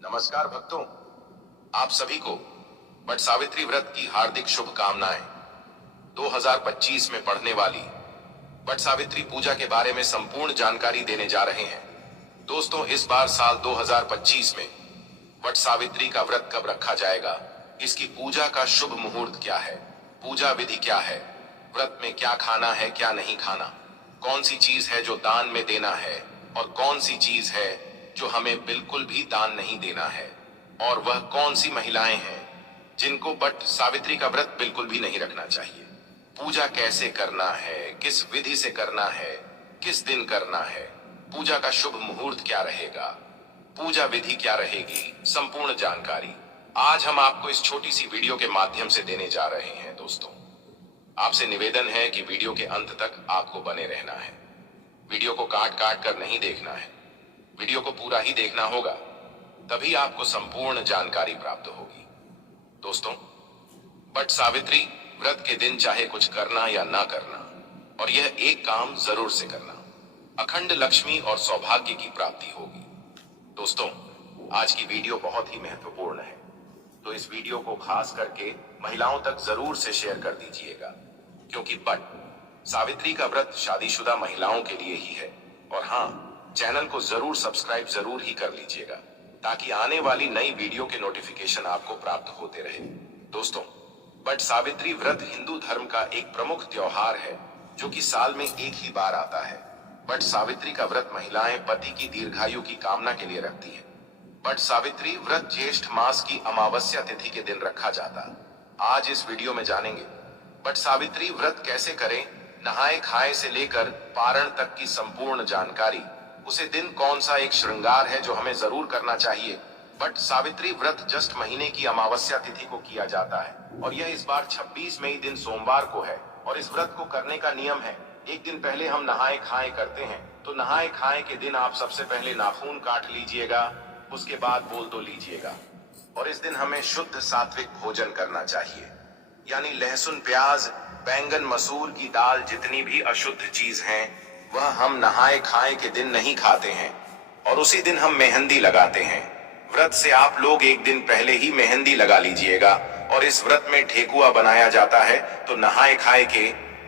नमस्कार भक्तों, आप सभी को वट सावित्री व्रत की हार्दिक शुभकामनाएं। 2025 में पढ़ने वाली वट सावित्री पूजा के बारे में संपूर्ण जानकारी देने जा रहे हैं। दोस्तों, इस बार साल 2025 में वट सावित्री का व्रत कब रखा जाएगा, इसकी पूजा का शुभ मुहूर्त क्या है, पूजा विधि क्या है, व्रत में क्या खाना है क्या नहीं खाना, कौन सी चीज है जो दान में देना है और कौन सी चीज है जो हमें बिल्कुल भी दान नहीं देना है, और वह कौन सी महिलाएं हैं जिनको वट सावित्री का व्रत बिल्कुल भी नहीं रखना चाहिए, पूजा कैसे करना है, किस विधि से करना है, किस दिन करना है, पूजा का शुभ मुहूर्त क्या रहेगा, पूजा विधि क्या रहेगी, संपूर्ण जानकारी आज हम आपको इस छोटी सी वीडियो के माध्यम से देने जा रहे हैं। दोस्तों, आपसे निवेदन है कि वीडियो के अंत तक आपको बने रहना है। वीडियो को काट काट कर नहीं देखना है, वीडियो को पूरा ही देखना होगा, तभी आपको संपूर्ण जानकारी प्राप्त होगी। दोस्तों, वट सावित्री व्रत के दिन चाहे कुछ करना या ना करना, और यह एक काम जरूर से करना, अखंड लक्ष्मी और सौभाग्य की प्राप्ति होगी। दोस्तों, आज की वीडियो बहुत ही महत्वपूर्ण है, तो इस वीडियो को खास करके महिलाओं तक जरूर से शेयर कर दीजिएगा, क्योंकि वट सावित्री का व्रत शादीशुदा महिलाओं के लिए ही है। और हाँ, चैनल को जरूर सब्सक्राइब जरूर ही कर लीजिएगा, ताकि आने वाली नई वीडियो के नोटिफिकेशन आपको प्राप्त होते रहे। दोस्तों, वट सावित्री व्रत हिंदू धर्म का एक प्रमुख त्योहार है, जो कि साल में एक ही बार आता है। वट सावित्री का व्रत महिलाएं पति की दीर्घायु की कामना के लिए रखती हैं। वट सावित्री व्रत ज्येष्ठ मास की अमावस्या तिथि के दिन रखा जाता है। आज इस वीडियो में जानेंगे वट सावित्री व्रत कैसे करें, नहाए खाए से लेकर पारण तक की संपूर्ण जानकारी, उसे दिन कौन सा एक श्रृंगार है जो हमें जरूर करना चाहिए। वट सावित्री व्रत ज्येष्ठ महीने की अमावस्या तिथि को किया जाता है, और यह इस बार 26 मई दिन सोमवार को है। और इस व्रत को करने का नियम है, एक दिन पहले हम नहाए खाए करते हैं, तो नहाए खाए के दिन आप सबसे पहले नाखून काट लीजिएगा, उसके बाद बोल दो लीजिएगा। और इस दिन हमें शुद्ध सात्विक भोजन करना चाहिए, यानी लहसुन, प्याज, बैंगन, मसूर की दाल, जितनी भी अशुद्ध चीज हैं वह हम नहाए खाए के दिन नहीं खाते हैं। और उसी दिन हम मेहंदी लगाते हैं। व्रत से आप लोग एक दिन पहले ही मेहंदी लगा लीजिएगा। और इस व्रत में ठेकुआ बनाया जाता है, तो नहाए खाए के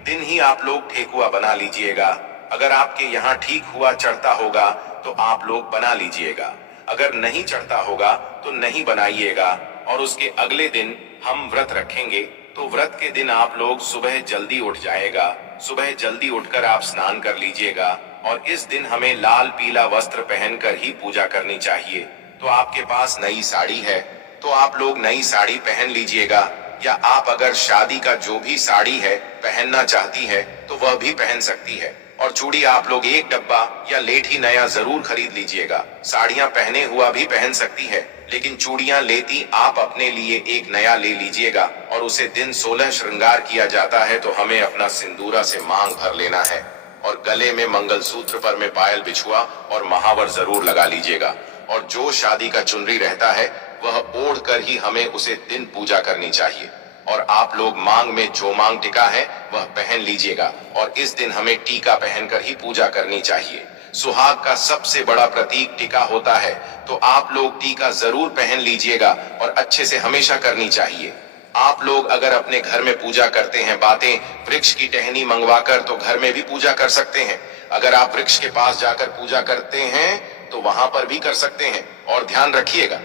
दिन ही आप लोग ठेकुआ बना लीजिएगा। अगर आपके यहाँ ठीक हुआ चढ़ता होगा तो आप लोग बना लीजिएगा, अगर नहीं चढ़ता होगा तो नहीं बनाइएगा। और उसके अगले दिन हम व्रत रखेंगे, तो व्रत के दिन आप लोग सुबह जल्दी उठ जाएगा। सुबह जल्दी उठकर आप स्नान कर लीजिएगा, और इस दिन हमें लाल पीला वस्त्र पहनकर ही पूजा करनी चाहिए। तो आपके पास नई साड़ी है तो आप लोग नई साड़ी पहन लीजिएगा, या आप अगर शादी का जो भी साड़ी है पहनना चाहती है तो वह भी पहन सकती है। और चूड़ी आप लोग एक डब्बा या लेठी नया जरूर खरीद लीजिएगा। साड़ियां पहने हुआ भी पहन सकती है, लेकिन चूड़ियां लेती आप अपने लिए एक नया ले लीजिएगा। और उसे दिन 16 श्रृंगार किया जाता है, तो हमें अपना सिंदूरा से मांग भर लेना है, और गले में मंगलसूत्र, पर में पायल, बिछुआ और महावर जरूर लगा लीजिएगा। और जो शादी का चुनरी रहता है वह ओढ़ कर ही हमें उसे दिन पूजा करनी चाहिए। और आप लोग मांग में जो मांग टिका है वह पहन लीजिएगा, और इस दिन हमें टीका पहनकर ही पूजा करनी चाहिए। सुहाग का सबसे बड़ा प्रतीक टीका होता है, तो आप लोग टीका जरूर पहन लीजिएगा, और अच्छे से हमेशा करनी चाहिए। आप लोग अगर अपने घर में पूजा करते हैं बातें वृक्ष की टहनी मंगवाकर, तो घर में भी पूजा कर सकते हैं। अगर आप वृक्ष के पास जाकर पूजा करते हैं तो वहां पर भी कर सकते हैं। और ध्यान रखिएगा,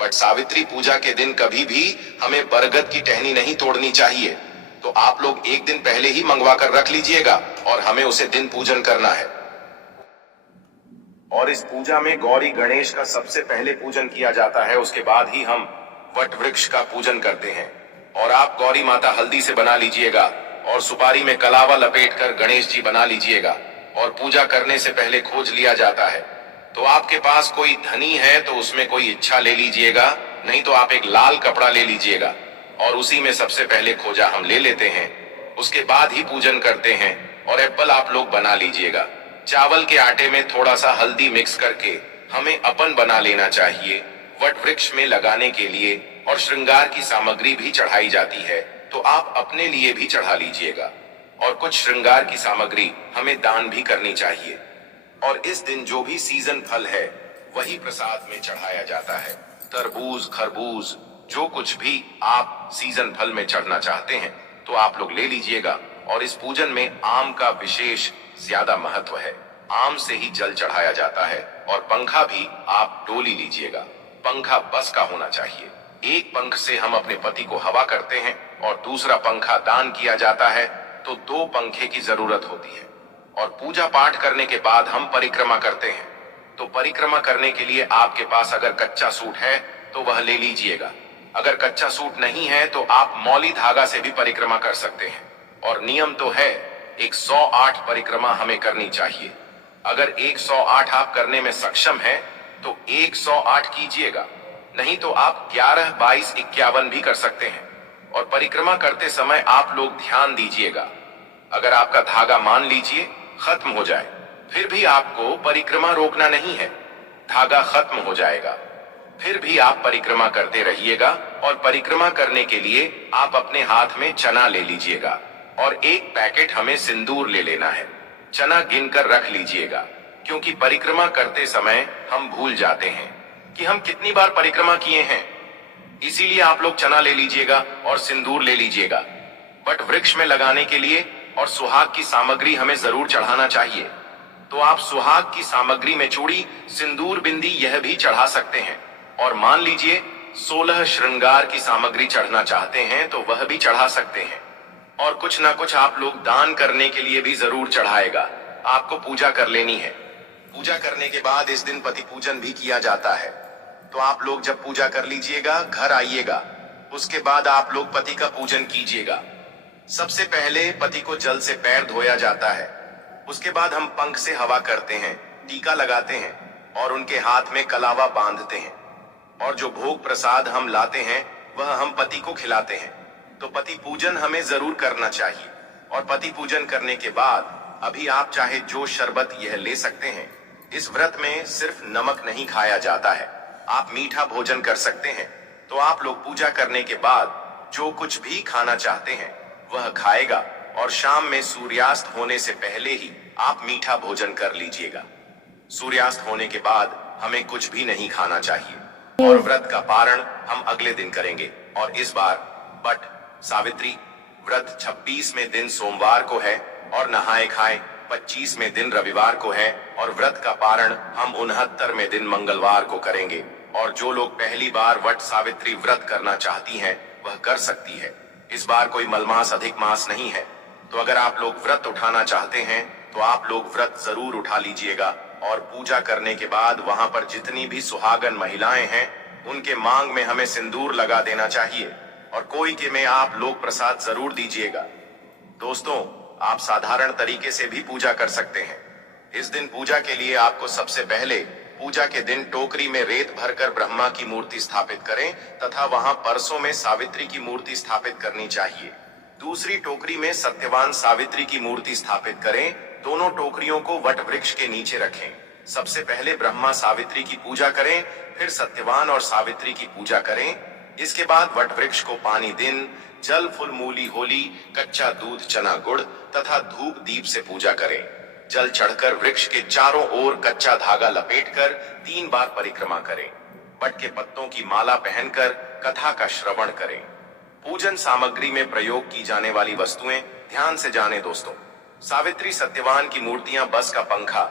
वट सावित्री पूजा के दिन कभी भी हमें बरगद की टहनी नहीं तोड़नी चाहिए। तो आप लोग एक दिन पहले ही मंगवा कर रख लीजिएगा, और हमें उसे दिन पूजन करना है। और इस पूजा में गौरी गणेश का सबसे पहले पूजन किया जाता है, उसके बाद ही हम वट वृक्ष का पूजन करते हैं। और आप गौरी माता हल्दी से बना लीजिएगा, और सुपारी में कलावा लपेट कर गणेश जी बना लीजिएगा। और पूजा करने से पहले खोज लिया जाता है, तो आपके पास कोई धनी है तो उसमें कोई इच्छा ले लीजिएगा, नहीं तो आप एक लाल कपड़ा ले लीजिएगा, और उसी में सबसे पहले खोजा हम ले लेते हैं। उसके बाद ही पूजन करते हैं। और एप्पल आप लोग बना लीजिएगा। चावल के आटे में थोड़ा सा हल्दी मिक्स करके हमें अपन बना लेना चाहिए वट वृक्ष में लगाने के लिए। और श्रृंगार की सामग्री भी चढ़ाई जाती है, तो आप अपने लिए भी चढ़ा लीजिएगा। और कुछ श्रृंगार की सामग्री हमें दान भी करनी चाहिए। और इस दिन जो भी सीजन फल है वही प्रसाद में चढ़ाया जाता है। तरबूज, खरबूज, जो कुछ भी आप सीजन फल में चढ़ना चाहते हैं तो आप लोग ले लीजिएगा। और इस पूजन में आम का विशेष ज्यादा महत्व है। आम से ही जल चढ़ाया जाता है। और पंखा भी आप डोली लीजिएगा। पंखा बस का होना चाहिए। एक पंख से हम अपने पति को हवा करते हैं और दूसरा पंखा दान किया जाता है, तो 2 पंखे की जरूरत होती है। और पूजा पाठ करने के बाद हम परिक्रमा करते हैं। तो परिक्रमा करने के लिए आपके पास अगर कच्चा सूट है तो वह ले लीजिएगा। अगर कच्चा सूट नहीं है तो आप मौली धागा से भी परिक्रमा कर सकते हैं। और नियम तो है 108 परिक्रमा हमें करनी चाहिए। अगर 108 आप करने में सक्षम हैं तो 108 कीजिएगा, नहीं तो आप 11, 22, 51 भी कर सकते हैं। और परिक्रमा करते समय आप लोग ध्यान दीजिएगा, अगर आपका धागा मान लीजिए खत्म हो जाए, फिर भी आपको परिक्रमा रोकना नहीं है, धागा खत्म हो जाएगा। फिर भी आप परिक्रमा करते रहिएगा। और परिक्रमा करने के लिए आप अपने हाथ में चना ले लीजिएगा और 1 पैकेट हमें सिंदूर ले लेना है। चना गिनकर रख लीजिएगा, क्योंकि परिक्रमा करते समय हम भूल जाते हैं कि हम कितनी बार परिक्रमा किए हैं। इसीलिए आप लोग चना ले लीजिएगा और सिंदूर ले लीजिएगा। बट वृक्ष में लगाने के लिए और सुहाग की सामग्री हमें जरूर चढ़ाना चाहिए। तो आप सुहाग की सामग्री में चूड़ी, सिंदूर, बिंदी यह भी चढ़ा सकते हैं। और मान लीजिए 16 श्रृंगार की सामग्री चढ़ना चाहते हैं तो वह भी चढ़ा सकते हैं। और कुछ ना कुछ आप लोग दान करने के लिए भी जरूर चढ़ाएगा। आपको पूजा कर लेनी है। पूजा करने के बाद इस दिन पति पूजन भी किया जाता है। तो आप लोग जब पूजा कर लीजिएगा घर आइएगा। उसके बाद आप लोग पति का पूजन कीजिएगा। सबसे पहले पति को जल से पैर धोया जाता है। उसके बाद हम पंख से हवा करते हैं, टीका लगाते हैं और उनके हाथ में कलावा बांधते हैं। और जो भोग प्रसाद हम लाते हैं वह हम पति को खिलाते हैं। तो पति पूजन हमें जरूर करना चाहिए। और पति पूजन करने के बाद अभी आप चाहे जो शरबत यह ले सकते हैं। इस व्रत में सिर्फ नमक नहीं खाया जाता है, आप मीठा भोजन कर सकते हैं। तो आप लोग पूजा करने के बाद जो कुछ भी खाना चाहते हैं वह खाएगा। और शाम में सूर्यास्त होने से पहले ही आप मीठा भोजन कर लीजिएगा। सूर्यास्त होने के बाद हमें कुछ भी नहीं खाना चाहिए। और व्रत का पारण हम अगले दिन करेंगे। और इस बार बट सावित्री व्रत 26वें दिन सोमवार को है और नहाए खाए 25वें दिन रविवार को है। और व्रत का पारण हम 69वें दिन मंगलवार को करेंगे। और जो लोग पहली बार वट सावित्री व्रत करना चाहती हैं वह कर सकती है। इस बार कोई मलमास अधिक मास नहीं है। तो अगर आप लोग व्रत उठाना चाहते हैं तो आप लोग व्रत जरूर उठा लीजिएगा। और पूजा करने के बाद वहां पर जितनी भी सुहागन महिलाएं हैं उनके मांग में हमें सिंदूर लगा देना चाहिए। और कोई के में आप लोग प्रसाद जरूर दीजिएगा। दोस्तों, आप साधारण तरीके से भी पूजा कर सकते हैं। इस दिन पूजा के लिए आपको सबसे पहले पूजा के दिन टोकरी में रेत भरकर ब्रह्मा की मूर्ति स्थापित करें तथा वहां परसों में सावित्री की मूर्ति स्थापित करनी चाहिए। दूसरी टोकरी में सत्यवान सावित्री की मूर्ति स्थापित करें। दोनों टोकरियों को वट वृक्ष के नीचे रखें। सबसे पहले ब्रह्मा सावित्री की पूजा करें, फिर सत्यवान और सावित्री की पूजा करें। इसके बाद वट वृक्ष को पानी दिन, जल, फूल, मूली, होली, कच्चा दूध, चना, गुड़ तथा धूप दीप से पूजा करें। जल चढ़कर वृक्ष के चारों ओर कच्चा धागा लपेटकर 3 बार परिक्रमा करें। वट के पत्तों की माला पहनकर कथा का श्रवण करें। पूजन सामग्री में प्रयोग की जाने वाली वस्तुएं ध्यान से जानें दोस्तों। सावित्री सत्यवान की मूर्तियां बस का पंखा,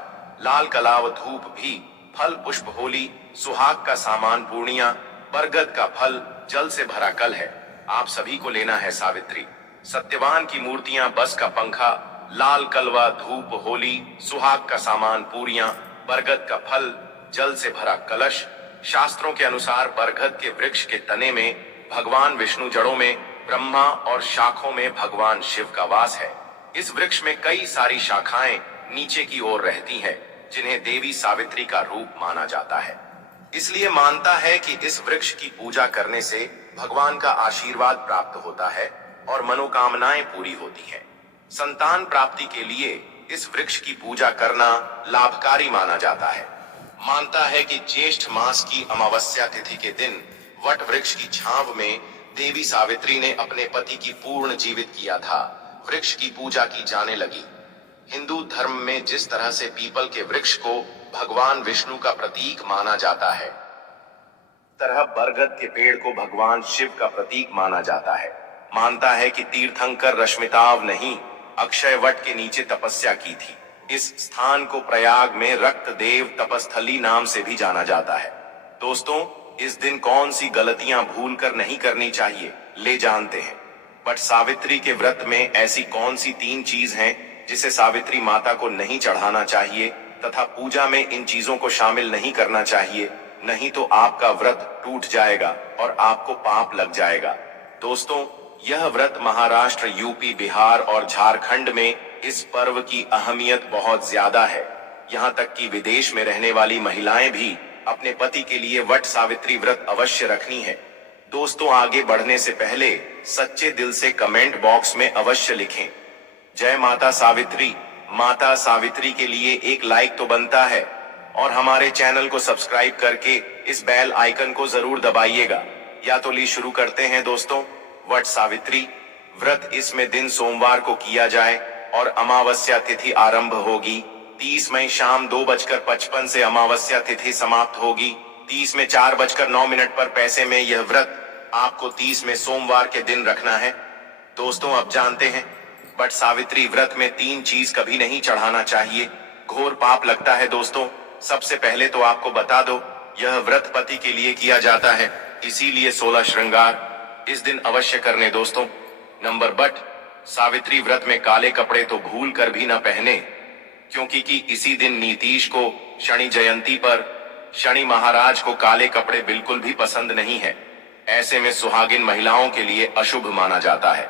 लाल कलाव, धूप भी, फल पुष्प, होली, सुहाग का सामान, पूर्णिया, बरगद का फल, जल से भरा कल है। आप सभी को लेना है सावित्री सत्यवान की मूर्तियां, बस का पंखा, लाल कलवा, धूप, होली, सुहाग का सामान, पूरियां, बरगद का फल, जल से भरा कलश। शास्त्रों के अनुसार बरगद के वृक्ष के तने में भगवान विष्णु, जड़ों में ब्रह्मा और शाखों में भगवान शिव का वास है। इस वृक्ष में कई सारी शाखाएं नीचे की ओर रहती हैं, जिन्हें देवी सावित्री का रूप माना जाता है। इसलिए मानता है कि इस वृक्ष की पूजा करने से भगवान का आशीर्वाद प्राप्त होता है और मनोकामनाएं पूरी होती हैं। संतान प्राप्ति के लिए इस वृक्ष की पूजा करना लाभकारी माना जाता है। मानता है कि ज्येष्ठ मास की अमावस्या तिथि के दिन वट वृक्ष की छांव में देवी सावित्री ने अपने पति की पूर्ण जीवित किया था। वृक्ष की पूजा की जाने लगी। हिंदू धर्म में जिस तरह से पीपल के वृक्ष को भगवान विष्णु का प्रतीक माना जाता है। तरह बरगद के पेड़ को भगवान शिव का प्रतीक माना जाता है। मानता है कि तीर्थंकर रश्मिताव नहीं, अक्षय वट के नीचे तपस्या की थी। इस स्थान को प्रयाग में रक्त देव तपस्थली नाम से भी जाना जाता है। दोस्तों, इस दिन कौन सी गलतियां भूल कर नहीं करनी चाहिए, ले जानते हैं। बट सावित्री के व्रत में ऐसी कौन सी 3 चीज हैं जिसे सावित्री माता को नहीं चढ़ाना चाहिए तथा पूजा में इन चीजों को शामिल नहीं करना चाहिए, नहीं तो आपका व्रत टूट जाएगा और आपको पाप लग जाएगा। दोस्तों, यह व्रत महाराष्ट्र, यूपी, बिहार और झारखंड में इस पर्व की अहमियत बहुत ज्यादा है। यहाँ तक कि विदेश में रहने वाली महिलाएं भी अपने पति के लिए वट सावित्री व्रत अवश्य रखनी है। दोस्तों, आगे बढ़ने से पहले सच्चे दिल से कमेंट बॉक्स में अवश्य लिखें, जय माता सावित्री। माता सावित्री के लिए एक लाइक तो बनता है और हमारे चैनल को सब्सक्राइब करके इस बेल आइकन को जरूर दबाइएगा। या तो ली शुरू करते हैं दोस्तों। वट सावित्री व्रत इसमें दिन सोमवार को किया जाए और अमावस्या तिथि आरंभ होगी। 30 मई शाम 2:55 से अमावस्या तिथि समाप्त होगी। 30 में 4:09 पर पैसे में यह व्रत आपको 30 में सोमवार के दिन रखना है। दोस्तों, अब जानते हैं वट सावित्री व्रत में 3 चीज कभी नहीं चढ़ाना चाहिए, घोर पाप लगता है। दोस्तों, सबसे पहले तो आपको बता दो, यह व्रत पति के लिए किया जाता है, इसीलिए 16 श्रृंगार इस दिन अवश्य करने। दोस्तों, नंबर बट सावित्री व्रत में काले कपड़े तो भूल कर भी न पहने, क्योंकि इसी दिन नीतीश को शनि जयंती पर शनि महाराज को काले कपड़े बिल्कुल भी पसंद नहीं है। ऐसे में सुहागिन महिलाओं के लिए अशुभ माना जाता है।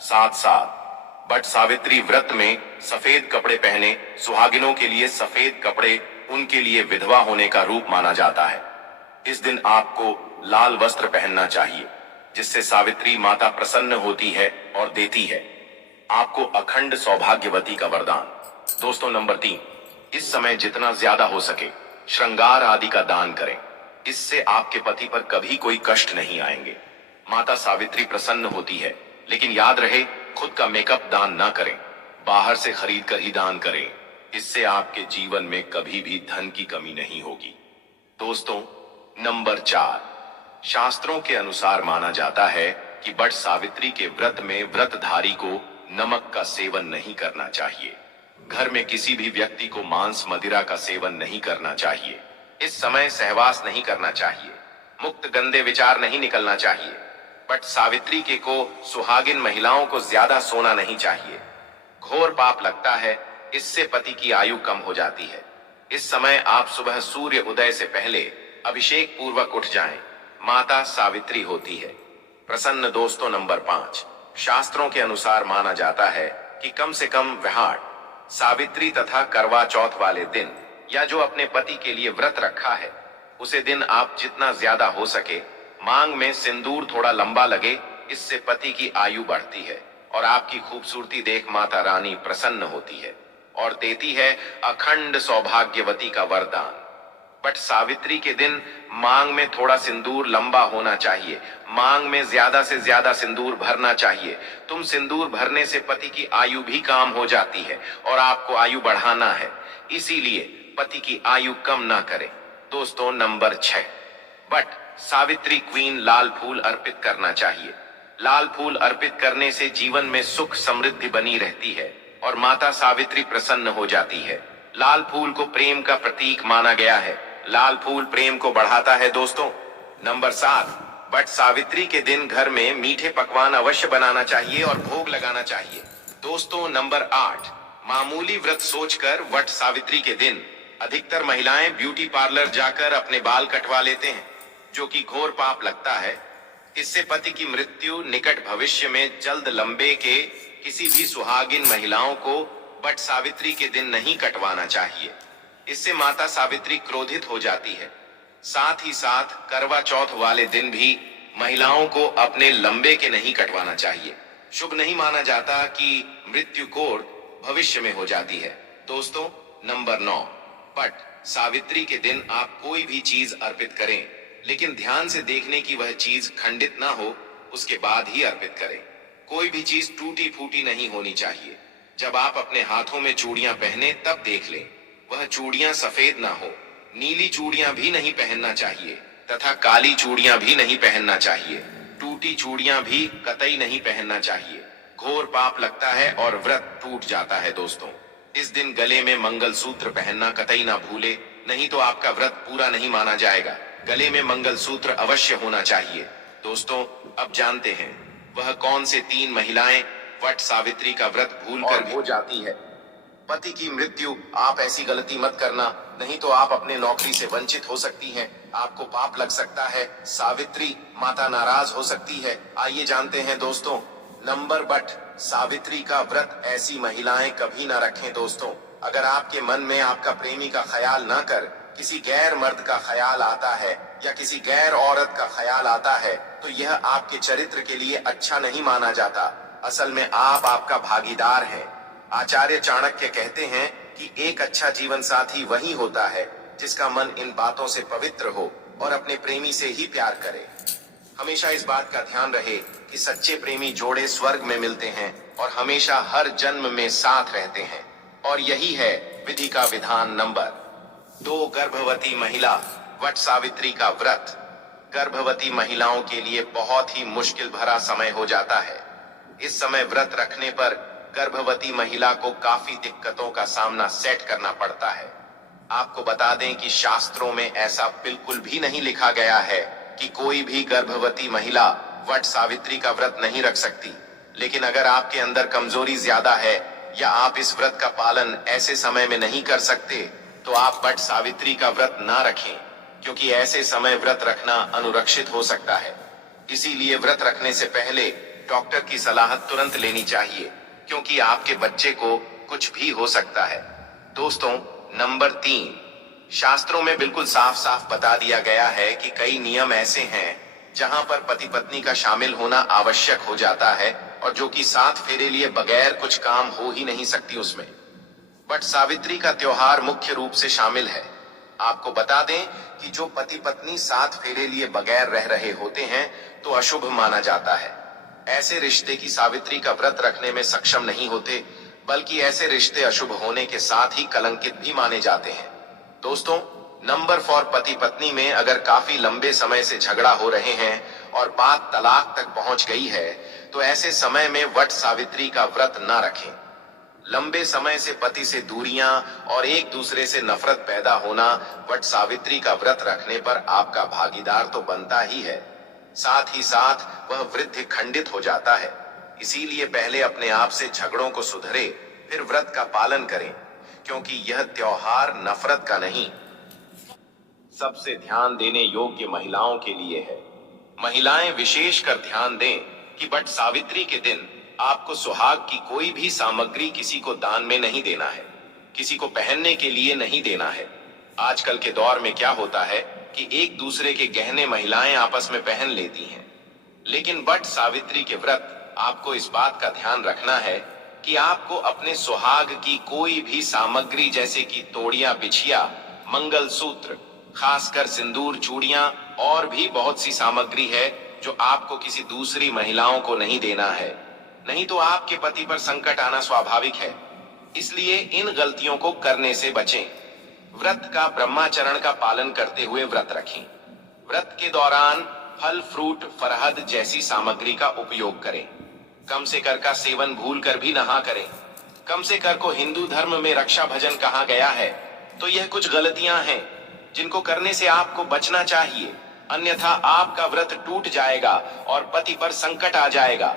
साथ साथ बट सावित्री व्रत में सफेद कपड़े पहने सुहागिनों के लिए सफेद कपड़े उनके लिए विधवा होने का रूप माना जाता है। इस दिन आपको लाल वस्त्र पहनना चाहिए, जिससे सावित्री माता प्रसन्न होती है और देती है आपको अखंड सौभाग्यवती का वरदान। दोस्तों, नंबर 3, इस समय जितना ज्यादा हो सके श्रृंगार आदि का दान करें, इससे आपके पति पर कभी कोई कष्ट नहीं आएंगे। माता सावित्री प्रसन्न होती है, लेकिन याद रहे खुद का मेकअप दान ना करें, बाहर से खरीद कर ही दान करें, इससे आपके जीवन में कभी भी धन की कमी नहीं होगी। दोस्तों, नंबर 4, शास्त्रों के अनुसार माना जाता है कि बट सावित्री के व्रत में व्रतधारी को नमक का सेवन नहीं करना चाहिए। घर में किसी भी व्यक्ति को मांस मदिरा का सेवन नहीं करना चाहिए। इस समय सहवास नहीं करना चाहिए, मुक्त गंदे विचार नहीं निकलना चाहिए। बट सावित्री के को सुहागिन महिलाओं को ज्यादा सोना नहीं चाहिए, घोर पाप लगता है, इससे पति की आयु कम हो जाती है। इस समय आप सुबह सूर्य उदय से पहले अभिषेक पूर्वक उठ जाएं, माता सावित्री होती है प्रसन्न। दोस्तों, नंबर 5, शास्त्रों के अनुसार माना जाता है कि कम से कम विहाट, सावित्री तथा करवा चौथ वाले दिन या जो अपने पति के लिए व्रत रखा है उसे दिन आप जितना ज्यादा हो सके मांग में सिंदूर थोड़ा लंबा लगे, इससे पति की आयु बढ़ती है और आपकी खूबसूरती देख माता रानी प्रसन्न होती है और देती है अखंड सौभाग्यवती का वरदान। बट सावित्री के दिन मांग में थोड़ा सिंदूर लंबा होना चाहिए, मांग में ज्यादा से ज्यादा सिंदूर भरना चाहिए। तुम सिंदूर भरने से पति की आयु भी कम हो जाती है और आपको आयु बढ़ाना है, इसीलिए पति की आयु कम ना करें। दोस्तों, नंबर 6, बट सावित्री क्वीन लाल फूल अर्पित करना चाहिए। लाल फूल अर्पित करने से जीवन में सुख समृद्धि बनी रहती है और माता सावित्री प्रसन्न हो जाती है। लाल फूल को प्रेम का प्रतीक माना गया है, लाल फूल प्रेम को बढ़ाता है। दोस्तों, नंबर 7, बट सावित्री के दिन घर में मीठे पकवान अवश्य बनाना चाहिए और भोग लगाना चाहिए। दोस्तों, नंबर 8, मामूली व्रत सोचकर वट सावित्री के दिन अधिकतर महिलाएं ब्यूटी पार्लर जाकर अपने बाल कटवा लेते हैं, जो कि घोर पाप लगता है। इससे पति की मृत्यु निकट भविष्य में जल्द लंबे के किसी भी सुहागिन महिलाओं को बट सावित्री के दिन नहीं कटवाना चाहिए, इससे माता सावित्री क्रोधित हो जाती है। साथ ही साथ करवा चौथ वाले दिन भी महिलाओं को अपने लंबे के नहीं कटवाना चाहिए, शुभ नहीं माना जाता कि मृत्यु कोर भविष्य में हो जाती है। दोस्तों, नंबर 9, बट सावित्री के दिन आप कोई भी चीज अर्पित करें, लेकिन ध्यान से देखने की वह चीज खंडित ना हो, उसके बाद ही अर्पित करें। कोई भी चीज टूटी फूटी नहीं होनी चाहिए। जब आप अपने हाथों में चूड़ियां पहने तब देख लें, वह चूड़ियां सफेद ना हो, नीली चूड़ियां भी नहीं पहनना चाहिए तथा काली चूड़ियां भी नहीं पहनना चाहिए। टूटी चूड़ियां भी कतई नहीं पहनना चाहिए। घोर पाप लगता है और व्रत टूट जाता है। दोस्तों, इस दिन गले में मंगलसूत्र पहनना कतई ना भूले, नहीं तो आपका व्रत पूरा नहीं माना जाएगा। गले में मंगलसूत्र अवश्य होना चाहिए। दोस्तों, अब जानते हैं वह कौन से 3 महिलाएं वट सावित्री का व्रत भूलकर हो जाती है। पति की मृत्यु। आप ऐसी गलती मत करना, नहीं तो आप अपने नौकरी से वंचित हो सकती हैं। आपको पाप लग सकता है। सावित्री माता नाराज हो सकती है। आइए जानते हैं दोस्तों। नंबर बट सावित्री का व्रत ऐसी महिलाएं कभी ना रखें। दोस्तों, अगर आपके मन में आपका प्रेमी का ख्याल ना कर किसी गैर मर्द का ख्याल आता है या किसी गैर औरत का ख्याल आता है, तो यह आपके चरित्र के लिए अच्छा नहीं माना जाता। असल में आप आपका भागीदार हैं। आचार्य चाणक्य कहते हैं कि एक अच्छा जीवन साथी वही होता है जिसका मन इन बातों से पवित्र हो और अपने प्रेमी से ही प्यार करे। हमेशा इस बात का ध्यान रहे कि सच्चे प्रेमी जोड़े स्वर्ग में मिलते हैं और हमेशा हर जन्म में साथ रहते हैं। और यही है विधि का विधान। नंबर 2, गर्भवती महिला वट सावित्री का व्रत। गर्भवती महिलाओं के लिए बहुत ही मुश्किल भरा समय हो जाता है। इस समय व्रत रखने पर गर्भवती महिला को काफी दिक्कतों का सामना सेट करना पड़ता है। आपको बता दें कि शास्त्रों में ऐसा बिल्कुल भी नहीं लिखा गया है कि कोई भी गर्भवती महिला वट सावित्री का व्रत नहीं रख सकती। लेकिन अगर आपके अंदर कमजोरी ज्यादा है या आप इस व्रत का पालन ऐसे समय में नहीं कर सकते, तो आप वट सावित्री का व्रत ना रखें, क्योंकि ऐसे समय व्रत रखना अनुरक्षित हो सकता है। इसीलिए व्रत रखने से पहले डॉक्टर की सलाह तुरंत लेनी चाहिए, क्योंकि आपके बच्चे को कुछ भी हो सकता है। दोस्तों, नंबर 3, शास्त्रों में बिल्कुल साफ साफ बता दिया गया है कि कई नियम ऐसे हैं जहां पर पति पत्नी का शामिल होना आवश्यक हो जाता है और जो कि 7 फेरे लिए बगैर कुछ काम हो ही नहीं सकती उसमें। बट सावित्री का त्योहार मुख्य रूप से शामिल है। आपको बता दें कि जो पति पत्नी 7 फेरे लिए बगैर रह रहे होते हैं तो अशुभ माना जाता है। ऐसे रिश्ते की सावित्री का व्रत रखने में सक्षम नहीं होते, बल्कि ऐसे रिश्ते अशुभ होने के साथ ही कलंकित भी माने जाते हैं। दोस्तों, नंबर 4, पति पत्नी में अगर काफी लंबे समय से झगड़ा हो रहे हैं और बात तलाक तक पहुंच गई है, तो ऐसे समय में वट सावित्री का व्रत ना रखें। लंबे समय से पति से दूरियां और एक दूसरे से नफरत पैदा होना वट सावित्री का व्रत रखने पर आपका भागीदार तो बनता ही है, साथ ही साथ वह वृद्धि खंडित हो जाता है। इसीलिए पहले अपने आप से झगड़ों को सुधरे, फिर व्रत का पालन करें, क्योंकि यह त्योहार नफरत का नहीं, सबसे ध्यान देने योग्य महिलाओं के लिए है। महिलाएं विशेषकर ध्यान दें कि वट सावित्री के दिन आपको सुहाग की कोई भी सामग्री किसी को दान में नहीं देना है, किसी को पहनने के लिए नहीं देना है। आजकल के दौर में क्या होता है कि एक दूसरे के गहने महिलाएं आपस में पहन लेती हैं, लेकिन वट सावित्री के व्रत आपको इस बात का ध्यान रखना है कि आपको अपने सुहाग की कोई भी सामग्री जैसे कि तोड़ियां, बिछिया, मंगलसूत्र, खासकर सिंदूर, चूड़ियां और भी बहुत सी सामग्री है जो आपको किसी दूसरी महिलाओं को नहीं देना है, नहीं तो आपके पति पर संकट आना स्वाभाविक है। इसलिए इन गलतियों को करने से बचें। व्रत का ब्रह्माचरण का पालन करते हुए व्रत रखें। व्रत के दौरान फल, फ्रूट, फरहद जैसी सामग्री का उपयोग करें। कम से कर का सेवन भूल कर भी नहा करें। कम से कर को हिंदू धर्म में रक्षा भजन कहा गया है, तो यह कुछ गलतियां हैं जिनको करने से आपको बचना चाहिए, अन्यथा आपका व्रत टूट जाएगा और पति पर संकट आ जाएगा।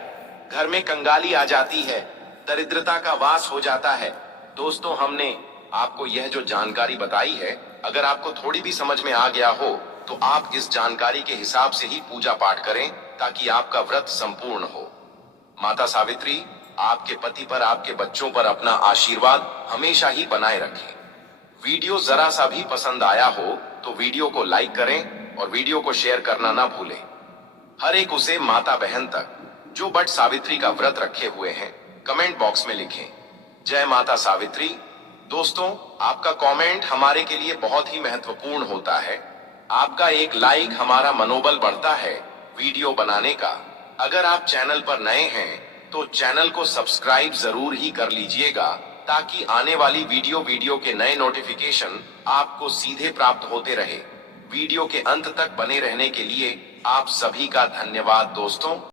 घर में कंगाली आ जाती है, दरिद्रता का वास हो जाता है। दोस्तों, हमने आपको यह जो जानकारी बताई है, अगर आपको थोड़ी भी समझ में आ गया हो तो आप इस जानकारी के हिसाब से ही पूजा पाठ करें ताकि आपका व्रत संपूर्ण हो। माता सावित्री आपके पति पर, आपके बच्चों पर अपना आशीर्वाद हमेशा ही बनाए रखें। वीडियो जरा सा भी पसंद आया हो तो वीडियो को लाइक करें और वीडियो को शेयर करना ना भूलें। हर एक उसे माता बहन तक जो वट सावित्री का व्रत रखे हुए हैं कमेंट बॉक्स में लिखें, जय माता सावित्री। दोस्तों, आपका कमेंट हमारे के लिए बहुत ही महत्वपूर्ण होता है। आपका एक लाइक हमारा मनोबल बढ़ता है वीडियो बनाने का। अगर आप चैनल पर नए हैं तो चैनल को सब्सक्राइब जरूर ही कर लीजिएगा ताकि आने वाली वीडियो के नए नोटिफिकेशन आपको सीधे प्राप्त होते रहे। वीडियो के अंत तक बने रहने के लिए आप सभी का धन्यवाद दोस्तों।